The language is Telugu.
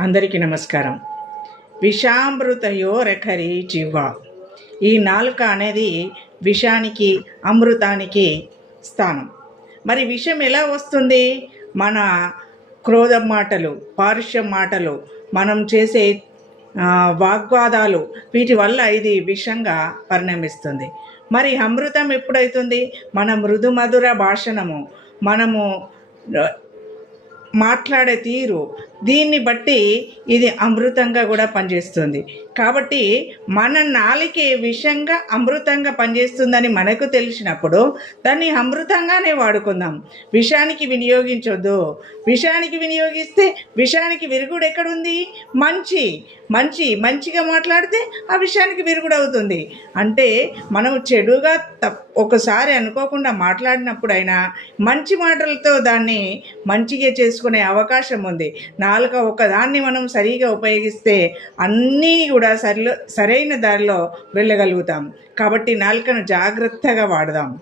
అందరికీ నమస్కారం. విషామృతయో రఖరి జివ్వ. ఈ నాలుక అనేది విషానికి అమృతానికి స్థానం. మరి విషం ఎలా వస్తుంది? మన క్రోధం మాటలు, పారుష్యం మాటలు, మనం చేసే వాగ్వాదాలు, వీటి వల్ల ఇది విషంగా పరిణమిస్తుంది. మరి అమృతం ఎప్పుడవుతుంది? మన మృదుమధుర భాషణము, మనము మాట్లాడే తీరు, దీన్ని బట్టి ఇది అమృతంగా కూడా పనిచేస్తుంది. కాబట్టి మన నాలికే విషంగా అమృతంగా పనిచేస్తుందని మనకు తెలిసినప్పుడు దాన్ని అమృతంగానే వాడుకుందాం. విషానికి వినియోగించొద్దు. విషానికి వినియోగిస్తే విషానికి విరుగుడు ఎక్కడుంది? మంచిగా మాట్లాడితే ఆ విషయానికి విరుగుడు అవుతుంది. అంటే మనం చెడుగా ఒకసారి అనుకోకుండా మాట్లాడినప్పుడైనా మంచి మాటలతో దాన్ని మంచిగా చేసుకునే అవకాశం ఉంది. నాలుక ఒకదాన్ని మనం సరిగా ఉపయోగిస్తే అన్నీ కూడా సరైన దారిలో వెళ్ళగలుగుతాం. కాబట్టి నాలుకను జాగ్రత్తగా వాడదాం.